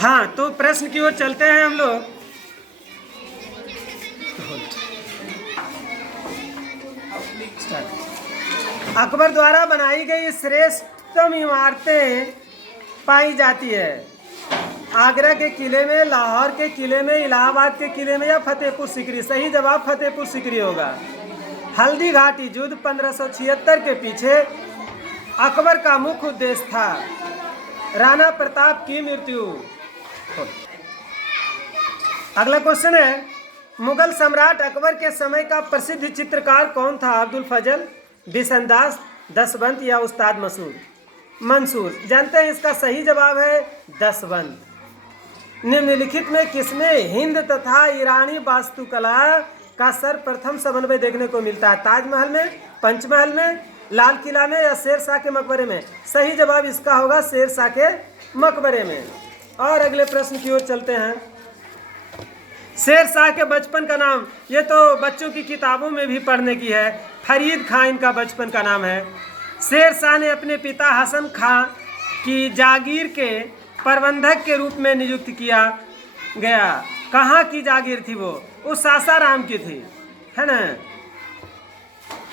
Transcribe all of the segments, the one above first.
हाँ, तो प्रश्न की ओर चलते हैं हम लोग। अकबर द्वारा बनाई गई श्रेष्ठतम इमारतें पाई जाती है आगरा के किले में, लाहौर के किले में, इलाहाबाद के किले में या फतेहपुर सीकरी। सही जवाब फतेहपुर सीकरी होगा। हल्दी घाटी युद्ध 1576 के पीछे अकबर का मुख्य उद्देश्य था। राणा प्रताप की मृत्यु। अगला क्वेश्चन है, मुगल सम्राट अकबर के समय का प्रसिद्ध चित्रकार कौन था? अब्दुल फजल, बिसंदास, दसवंत या उस्ताद मंसूर। जानते हैं इसका सही जवाब है दसवंत। निम्नलिखित में किसमें हिंद तथा ईरानी वास्तुकला का सर्वप्रथम समन्वय देखने को मिलता है? ताजमहल में, पंचमहल में, लाल किला में या शेरशाह के मकबरे में? सही जवाब इसका होगा शेरशाह के मकबरे में। और अगले प्रश्न की ओर चलते हैं। शेरशाह के बचपन का नाम, ये तो बच्चों की किताबों में भी पढ़ने की है। फरीद खां इनका बचपन का नाम है। शेरशाह ने अपने पिता हसन खां की जागीर के प्रबंधक के रूप में नियुक्त किया गया। कहाँ की जागीर थी वो? उस सासाराम की थी, है ना।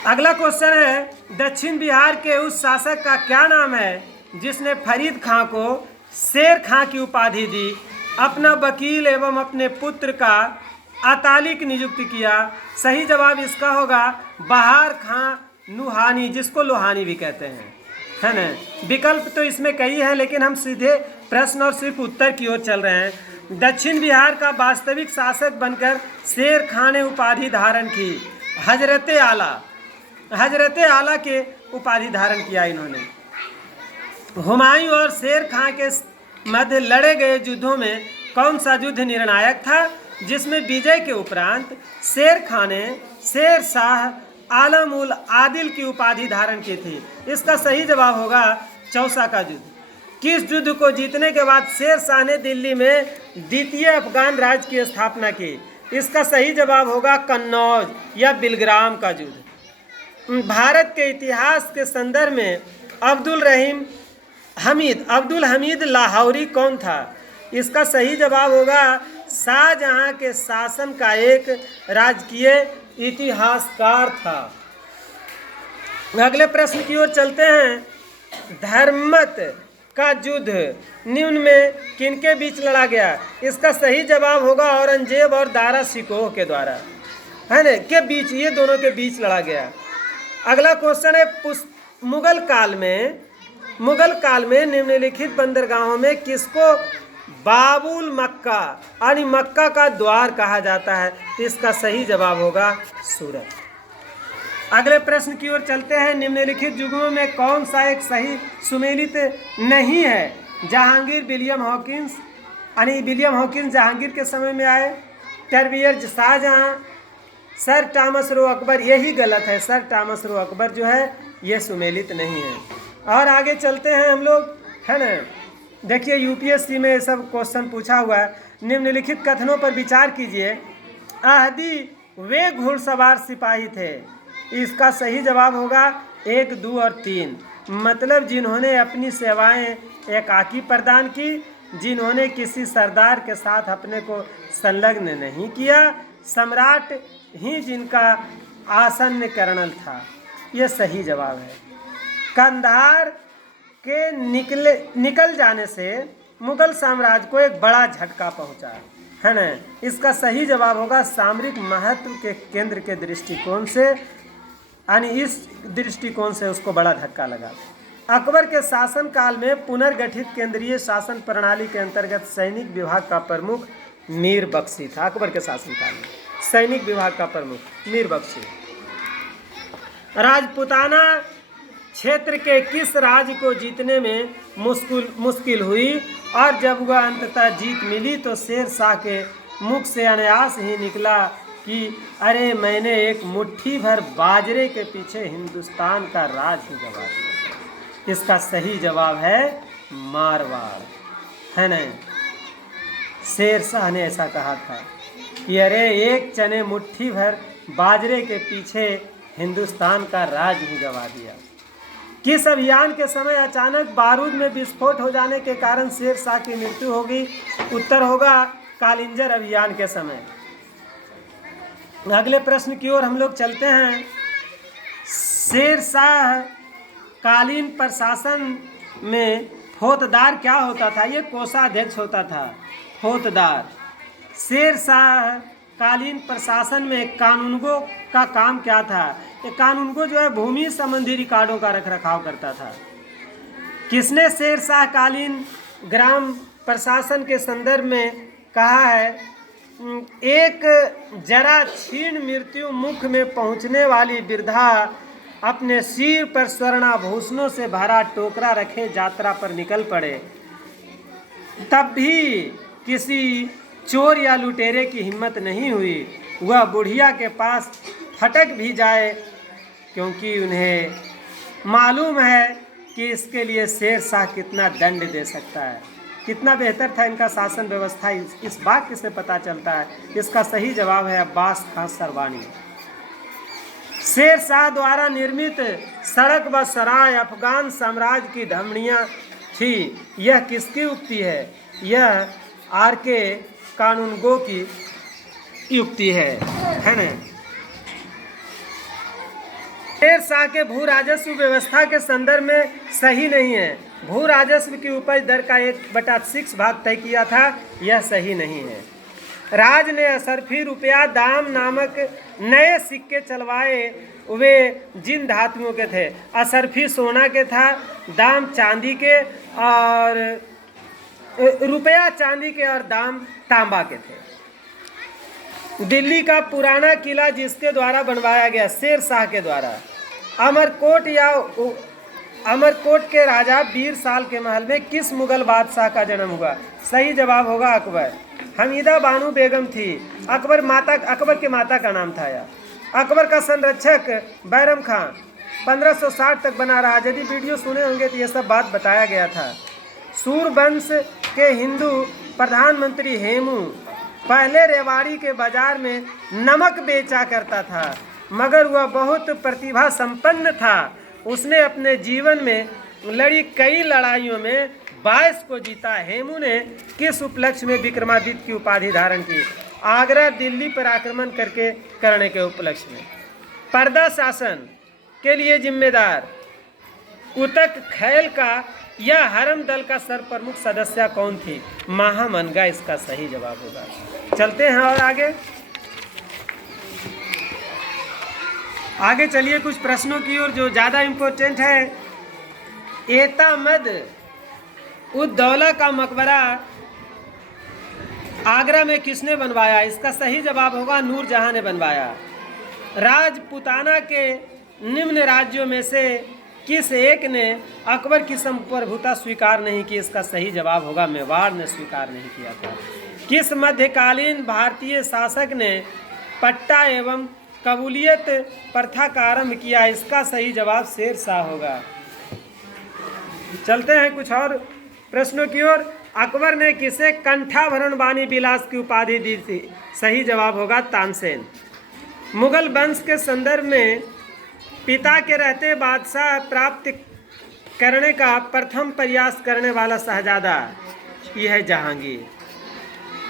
अगला क्वेश्चन है, दक्षिण बिहार के उस शासक का क्या नाम है जिसने फरीद खां को शेर खां की उपाधि दी, अपना वकील एवं अपने पुत्र का अतालिक नियुक्त किया? सही जवाब इसका होगा बहार खां नुहानी, जिसको लोहानी भी कहते हैं, है ना। विकल्प तो इसमें कई हैं, लेकिन हम सीधे प्रश्न और सिर्फ उत्तर की ओर चल रहे हैं। दक्षिण बिहार का वास्तविक शासक बनकर शेर खां ने उपाधि धारण की। हजरत आला के उपाधि धारण किया इन्होंने। हुमायूं और शेर खां के मध्य लड़े गए युद्धों में कौन सा युद्ध निर्णायक था, जिसमें विजय के उपरांत शेर खां ने शेर शाह आलम उल आदिल की उपाधि धारण की थी? इसका सही जवाब होगा चौसा का युद्ध। किस युद्ध को जीतने के बाद शेर शाह ने दिल्ली में द्वितीय अफगान राज्य की स्थापना की? इसका सही जवाब होगा कन्नौज या बिलग्राम का युद्ध। भारत के इतिहास के संदर्भ में अब्दुल हमीद लाहौरी कौन था? इसका सही जवाब होगा शाहजहां के शासन का एक राजकीय इतिहासकार था। अगले प्रश्न की ओर चलते हैं। धर्मत का युद्ध निम्न में किनके बीच लड़ा गया? इसका सही जवाब होगा औरंगजेब और दारा शिकोह के द्वारा, है ना, के बीच, ये दोनों के बीच लड़ा गया। अगला क्वेश्चन है, मुगल काल में निम्नलिखित बंदरगाहों में किसको बाबुल मक्का यानी मक्का का द्वार कहा जाता है? इसका सही जवाब होगा सूरत। अगले प्रश्न की ओर चलते हैं। निम्नलिखित युग्मों में कौन सा एक सही सुमेलित नहीं है? विलियम हॉकिंस जहांगीर के समय में आए, Tavernier Shahjahan, Sir Thomas Roe Akbar. यही गलत है, सर टॉमस रो अकबर जो है ये सुमेलित नहीं है। और आगे चलते हैं हम लोग, है ना। देखिए यूपीएससी में सब क्वेश्चन पूछा हुआ है। निम्नलिखित कथनों पर विचार कीजिए। आहदी वे घुड़सवार सिपाही थे। इसका सही जवाब होगा 1, 2 और 3। मतलब जिन्होंने अपनी सेवाएं एकाकी प्रदान की, जिन्होंने किसी सरदार के साथ अपने को संलग्न नहीं किया, सम्राट ही जिनका आसन्न कर्नल था। यह सही जवाब है। कंधार के निकल जाने से मुगल साम्राज्य को एक बड़ा झटका पहुंचा, है ना। इसका सही जवाब होगा सामरिक महत्व के केंद्र के दृष्टिकोण से, यानी इस दृष्टिकोण से उसको बड़ा धक्का लगा। अकबर के शासन काल में पुनर्गठित केंद्रीय शासन प्रणाली के अंतर्गत सैनिक विभाग का प्रमुख मीर बख्शी था। अकबर के शासन काल में सैनिक विभाग का प्रमुख मीर बख्शी। राजपूताना क्षेत्र के किस राज्य को जीतने में मुश्किल हुई और जब वह अंततः जीत मिली तो शेर शाह के मुख से अनायास ही निकला कि अरे मैंने एक मुट्ठी भर बाजरे के पीछे हिंदुस्तान का राज ही गवा दिया। इसका सही जवाब है मारवाड़, है ना। शेर शाह ने ऐसा कहा था कि अरे एक चने मुट्ठी भर बाजरे के पीछे हिंदुस्तान का राज ही गवा दिया। किस अभियान के समय अचानक बारूद में विस्फोट हो जाने के कारण शेर शाह की मृत्यु होगी? उत्तर होगा कालिंजर अभियान के समय। अगले प्रश्न की ओर हम लोग चलते हैं। शेर शाह कालीन प्रशासन में फौजदार क्या होता था? ये कोषाध्यक्ष होता था, फौजदार। शेर शाह कालीन प्रशासन में कानूनगो का काम क्या था? ये कानूनगो जो है भूमि संबंधी रिकॉर्डों का रख रखाव करता था। किसने शेर शाह कालीन ग्राम प्रशासन के संदर्भ में कहा है? एक जरा क्षीण मृत्यु मुख में पहुंचने वाली वृद्धा अपने सिर पर स्वर्णाभूषणों से भरा टोकरा रखे यात्रा पर निकल पड़े, तब भी किसी चोर या लुटेरे की हिम्मत नहीं हुई वह बुढ़िया के पास फटक भी जाए, क्योंकि उन्हें मालूम है कि इसके लिए शेर शाह कितना दंड दे सकता है। कितना बेहतर था इनका शासन व्यवस्था, इस वाक्य से पता चलता है। इसका सही जवाब है अब्बास खां सरवानी। शेर शाह द्वारा निर्मित सड़क व सराय अफगान साम्राज्य की धमनियाँ थी, यह किसकी उक्ति है? यह आर.के. कानूनगो की युक्ति है ना। शेर शाह के भू राजस्व व्यवस्था के संदर्भ में सही नहीं है। भू राजस्व की उपज दर का 1/6 भाग तय किया था, यह सही नहीं है। राज ने असरफी रुपया दाम नामक नए सिक्के चलवाए, वे जिन धातुओं के थे? असरफी सोना के था, दाम चांदी के, और रुपया चांदी के और दाम तांबा के थे। दिल्ली का पुराना किला जिसके द्वारा बनवाया गया? शेर शाह के द्वारा। अमरकोट के राजा बीर साल के महल में किस मुगल बादशाह का जन्म हुआ? सही जवाब होगा अकबर। हमीदा बानो बेगम थी। अकबर के माता का नाम था। अकबर का संरक्षक बैरम खां 1560 तक बना रहा। यदि वीडियो सुने होंगे तो ये सब बात बताया गया था। सूरवंश के हिंदू प्रधानमंत्री हेमू पहले रेवाड़ी के बाजार में नमक बेचा करता था, मगर वह बहुत प्रतिभा संपन्न था। उसने अपने जीवन में लड़ी कई लड़ाइयों में 22 को जीता। हेमू ने किस उपलक्ष्य में विक्रमादित्य की उपाधि धारण की? आगरा दिल्ली पर आक्रमण करने के उपलक्ष्य में। पर्दा शासन के लिए जिम्मेदार उतक खैल का या हरम दल का सरप्रमुख सदस्य कौन थी? महामनगा इसका सही जवाब होगा। चलते हैं और आगे चलिए कुछ प्रश्नों की ओर जो ज़्यादा इम्पोर्टेंट है। एतामद उद्दौला का मकबरा आगरा में किसने बनवाया? इसका सही जवाब होगा नूरजहां ने बनवाया। राजपूताना के निम्न राज्यों में से किस एक ने अकबर की संप्रभुता स्वीकार नहीं की? इसका सही जवाब होगा मेवाड़ ने स्वीकार नहीं किया था। किस मध्यकालीन भारतीय शासक ने पट्टा एवं कबूलियत प्रथा का आरंभ किया? इसका सही जवाब शेर शाह होगा। चलते हैं कुछ और प्रश्नों की ओर। अकबर ने किसे कंठाभरण बानी विलास की उपाधि दी थी? सही जवाब होगा तानसेन। मुगल वंश के संदर्भ में पिता के रहते बादशाह प्राप्त करने का प्रथम प्रयास करने वाला शहजादा यह है जहांगीर।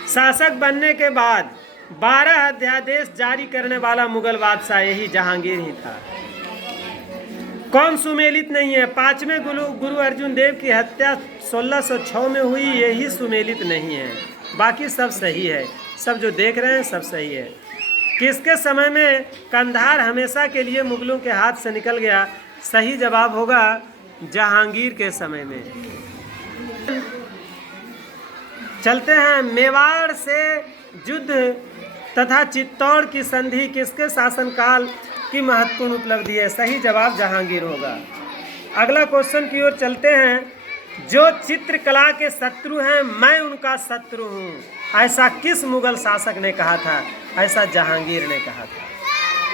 शासक बनने के बाद 12 अध्यादेश जारी करने वाला मुगल बादशाह यही जहांगीर ही था। कौन सुमेलित नहीं है? 5वें गुरु अर्जुन देव की हत्या 1606 में हुई, यही सुमेलित नहीं है। बाकी सब सही है, सब जो देख रहे हैं सब सही है। किसके समय में कंधार हमेशा के लिए मुगलों के हाथ से निकल गया? सही जवाब होगा जहांगीर के समय में। चलते हैं। मेवाड़ से युद्ध तथा चित्तौड़ की संधि किसके शासनकाल की महत्वपूर्ण उपलब्धि है? सही जवाब जहांगीर होगा। अगला क्वेश्चन की ओर चलते हैं। जो चित्रकला के शत्रु हैं मैं उनका शत्रु हूँ, ऐसा किस मुगल शासक ने कहा था? ऐसा जहांगीर ने कहा था,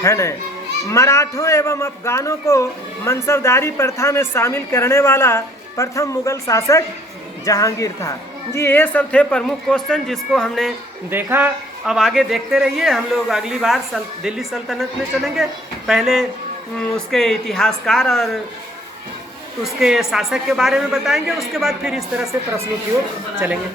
है न। मराठों एवं अफगानों को मनसबदारी प्रथा में शामिल करने वाला प्रथम मुगल शासक जहांगीर था। जी ये सब थे प्रमुख क्वेश्चन जिसको हमने देखा। अब आगे देखते रहिए। हम लोग अगली बार दिल्ली सल्तनत में चलेंगे। पहले उसके इतिहासकार और उसके शासक के बारे में बताएंगे, उसके बाद फिर इस तरह से प्रश्नों की ओर चलेंगे।